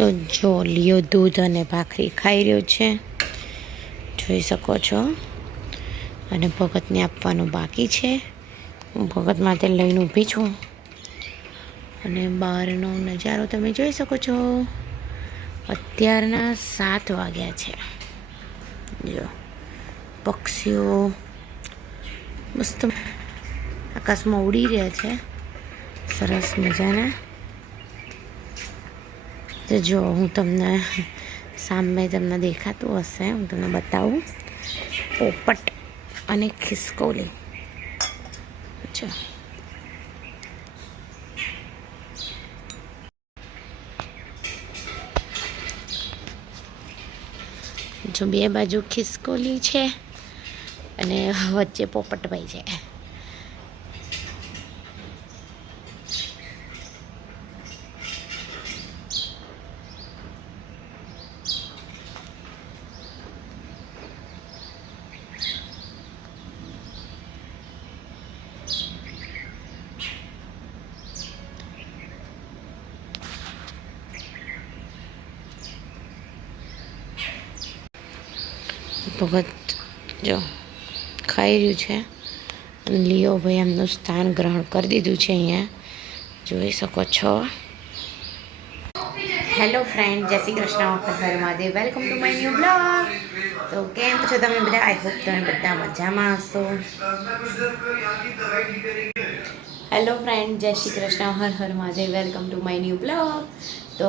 તો જો લિયો દૂધ અને ભાખરી ખાઈ રહ્યો છે, જોઈ શકો છો. અને ભગતને આપવાનું બાકી છે. હું ભગત માટે લઈને ઊભી છું. અને બહારનો નજારો તમે જોઈ શકો છો. અત્યારના 7 વાગ્યા છે. જો પક્ષીઓ મસ્ત આકાશમાં ઉડી રહ્યા છે, સરસ મજાના. તો જો હું તમને સામે તમને દેખાતું હશે, હું તમને બતાવું. પોપટ અને ખિસકોલી. અચ્છા, જો બે બાજુ ખિસકોલી છે અને વચ્ચે પોપટભાઈ છે. ભગત જો ખાઈ રહ્યું છે અને લિયો ભાઈ એમનું સ્થાન ગ્રહણ કરી દીધું છે. અહીંયા જોઈ શકો છો. હેલો ફ્રેન્ડ, જય શ્રી કૃષ્ણ, હર Mahadev. Welcome to my new blog. તો કેમ છો તમે બધા? આઈ હોપ તમે બધા મજામાં હશો. હેલો ફ્રેન્ડ, જય શ્રી કૃષ્ણ, હર Mahadev. Welcome to my new blog. તો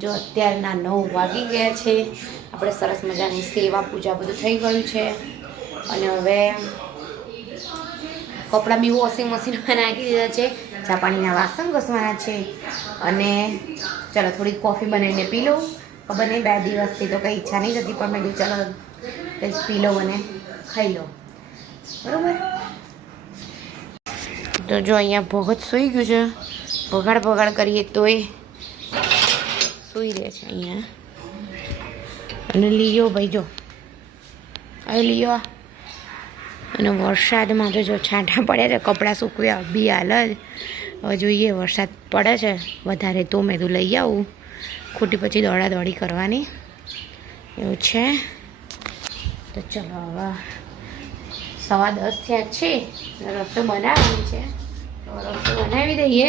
જો અત્યારના 9 વાગી ગયા છે. આપણે સરસ મજાની સેવા પૂજા બધું થઈ ગયું છે. અને હવે કપડાં બી વોશિંગ મશીનમાં નાખી દીધા છે. ચા પાણીના વાસણ ઘસવાના છે. અને ચાલો થોડી કોફી બનાવીને પી લો. ખબર નહીં 2 દિવસથી તો કંઈ ઈચ્છા નહીં થતી, પણ મેં કીધું ચાલો કંઈક પી લો અને ખાઈ લો, બરાબર. તો જો અહીંયા ભગત સૂઈ ગયું છે. ભગાડ કરીએ તોય સૂઈ રહે છે અહીંયા. અને લિયો ભાઈ જો હવે લિયો. અને વરસાદમાં તો જો છાંટા પડ્યા છે, કપડાં સૂકવ્યા બી હાલ જ. હવે જોઈએ, વરસાદ પડે છે વધારે તો મેં તો લઈ આવું, ખોટી પછી દોડાદોડી કરવાની એવું છે. તો ચલો હવે 10:15 થયા છે. રસોઈ બનાવવાની છે, તો રસોઈ બનાવી દઈએ.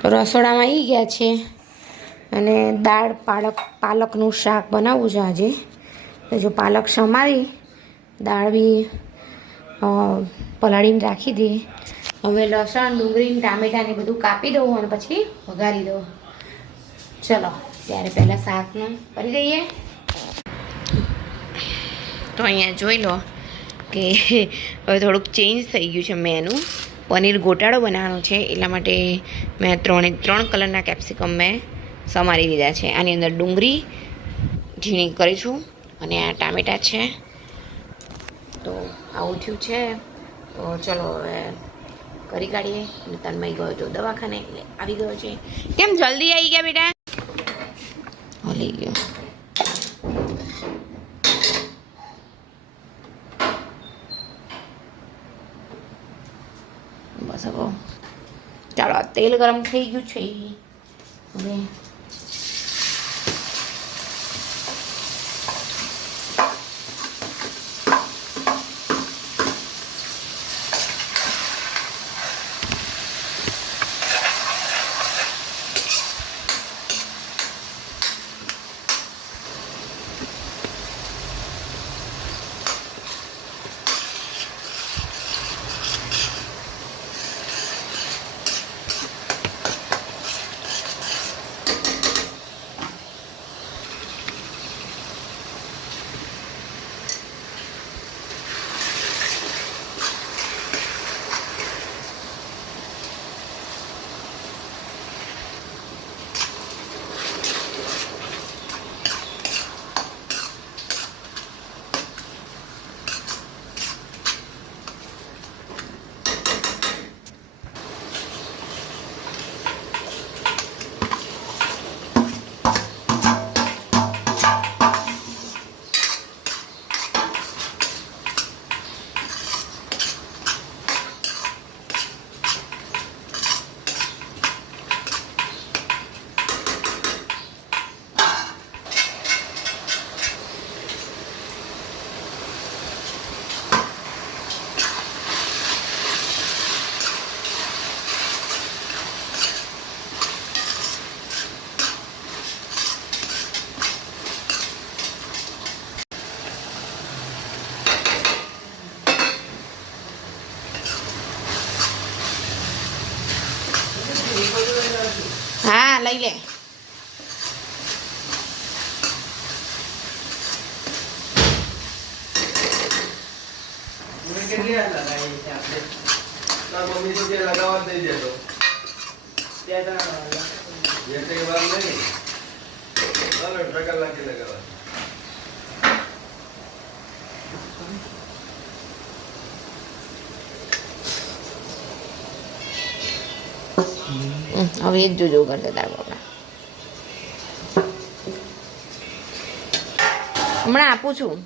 તો રસોડામાં આવી ગયા છે. અને દાળ પાલકનું શાક બનાવવું છે આજે. તો જો પાલક સમારી દાળ બી પલાળીને રાખી દઈએ. હવે લસણ, ડુંગળી, ટામેટાં ને બધું કાપી દઉં અને પછી વઘારી દઉં. ચલો ત્યારે પહેલાં શાકનું કરી દઈએ. તો અહીંયા જોઈ લો કે હવે થોડુંક ચેન્જ થઈ ગયું છે મેનુ. પનીર ગોટાળો બનાવવાનો છે, એટલા માટે મેં 3 કલરના કેપ્સિકમ મેં સમારી દીધા છે. આની અંદર ડુંગળી ઝીણી કરીશું અને આ ટામેટાં છે. તો આવું થયું છે. તો ચલો હવે કરી કાઢીએ. તન્મય ગયો તો દવાખાને, એટલે આવી ગયો છે. કેમ જલ્દી આવી ગયા બેટા? હલી ગયો. બસ હવે ચાલો, તેલ ગરમ થઈ ગયું છે. હવે લઈ લે. હવે એ જ જોજો કરશે તાર બાપા. હમણાં આપું છું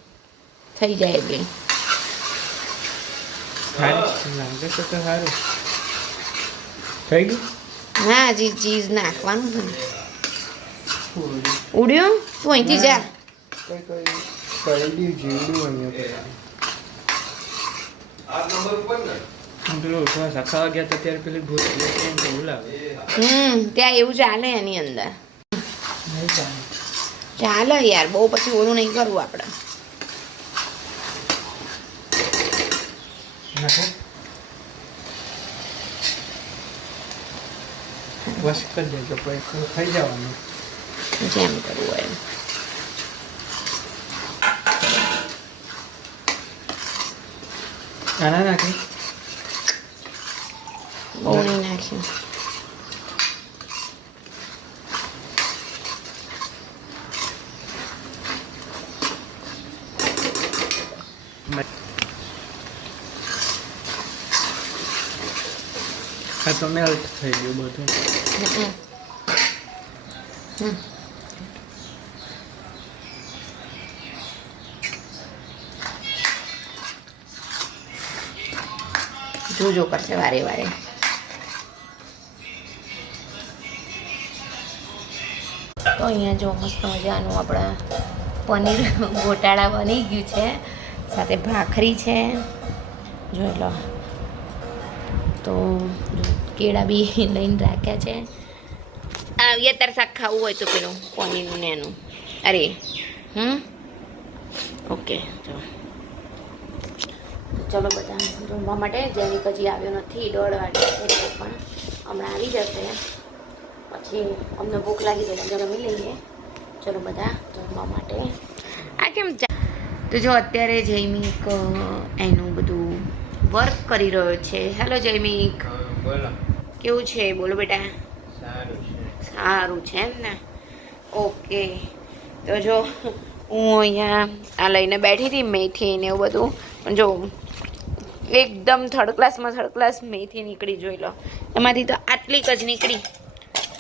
થઈ જાય એટલે. લાગે છે તો સારું થઈ ગયું. હા હજી ચીઝ નાખવાનું છે ને. ઉડ્યું તું અહીંથી જા. કઈ કઈ કઈ જીવડું અહીંયા હું પેલું થોડા સખાવા ગયા હતા ત્યારે પેલી ભૂત તો બોલાવે. ત્યાં એવું ચાલે એની અંદર. નહીં ચાલે. ચાલે યાર, બહુ પછી ઓલું નહીં કરવું આપણે. નાખો વોશ કરી દેજો પછી ખાઈ જવાનું. જેમ કરવું હોય એમ. આના નાખી બહુ નહીં નાખ્યું. આ તો મેલ્ટ થઈ ગયું બધું. જોજો કરશે વારે વારે. તો અહીંયા જો મસ્ત મજાનું આપણા પનીર ગોટાળા બની ગયું છે, સાથે ભાખરી છે જોઈ લો. તો કેળા બી લઈને રાખ્યા છે. આવીએ તારે શાક ખાવું હોય તો પેલું પનીરનું ને એનું. અરે ઓકે ચલો બધા જમવા માટે. જેની પછી આવ્યો નથી, 1:30 વાગ્યા છે પણ હમણાં આવી જશે. પછી અમને ભૂખ લાગી જાય એટલે જમી લઈએ. ચલો બધા જમવા માટે. આ કેમ તો જો અત્યારે જૈમિક એનું બધું વર્ક કરી રહ્યો છે. હેલો જૈમિક, બોલો કેવું છે? બોલો બેટા. સારું છે. સારું છે એમ ને? ઓકે. તો જો હું અહીંયા આ લઈને બેઠી હતી મેથી ને એવું બધું. પણ જો એકદમ થર્ડ ક્લાસ મેથી નીકળી જોઈ લો. એમાંથી તો આટલી જ નીકળી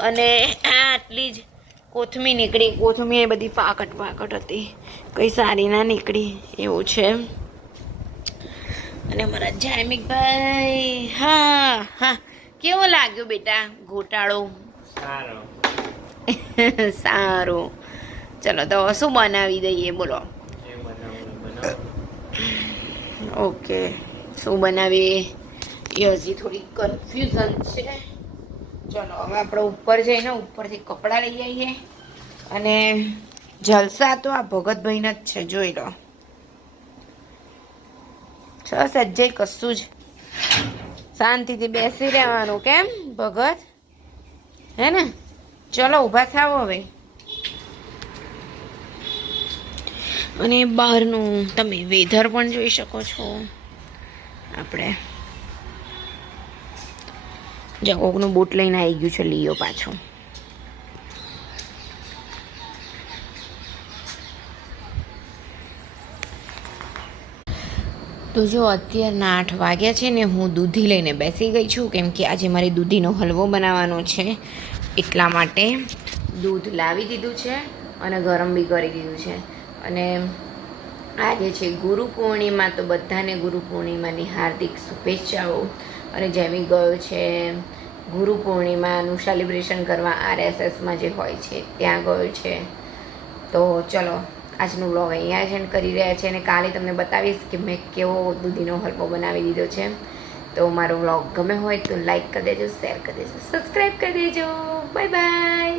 અને આટલી જ કોથમીર નીકળી. કોથમીર એ બધી પાકટ હતી, કંઈ સારી ના નીકળી એવું છે. અને મારા જૈમિકભાઈ, હા કેવો લાગ્યો બેટા ગોટાળો? સારું. ચલો તો શું બનાવી દઈએ બોલો? ઓકે શું બનાવીએ એ હજી થોડી કન્ફ્યુઝન છે. ચલો હવે આપણે ઉપર જઈને ઉપરથી કપડાં લઈ આવીએ. અને જલસા તો આ ભગતભાઈના જ છે જોઈ લો. સજ્જય કશું જ શાંતિથી બેસી રહેવાનું. કેમ ભગત? હે ને? ચલો ઊભા થાવ હવે. અને બહારનું તમે વેધર પણ જોઈ શકો છો. આપણે જગોકનું બૂટ લઈને આવી ગયું છે લીયો પાછો. તો જો અત્યારના 8 વાગ્યા છે ને હું દૂધી લઈને બેસી ગઈ છું, કેમ કે આજે મારે દૂધીનો હલવો બનાવવાનો છે. એટલા માટે દૂધ લાવી દીધું છે અને ગરમ બી કરી દીધું છે. અને આજે છે ગુરુ પૂર્ણિમા, તો બધાને ગુરુ પૂર્ણિમાની હાર્દિક શુભેચ્છાઓ. અને જેમી ગયો છે ગુરુ પૂર્ણિમાનું સેલિબ્રેશન કરવા RSSમાં જે હોય છે ત્યાં ગયો છે. તો ચલો આજનું વ્લોગ અહીંયા જ એન્ડ કરી રહ્યા છે. અને કાલે તમને બતાવીશ કે મેં કેવો દૂધીનો હલવો બનાવી દીધો છે. તો મારો વ્લોગ ગમે હોય તો લાઈક કરી દેજો, શેર કરી દેજો, સબસ્ક્રાઈબ કરી દેજો. Bye bye.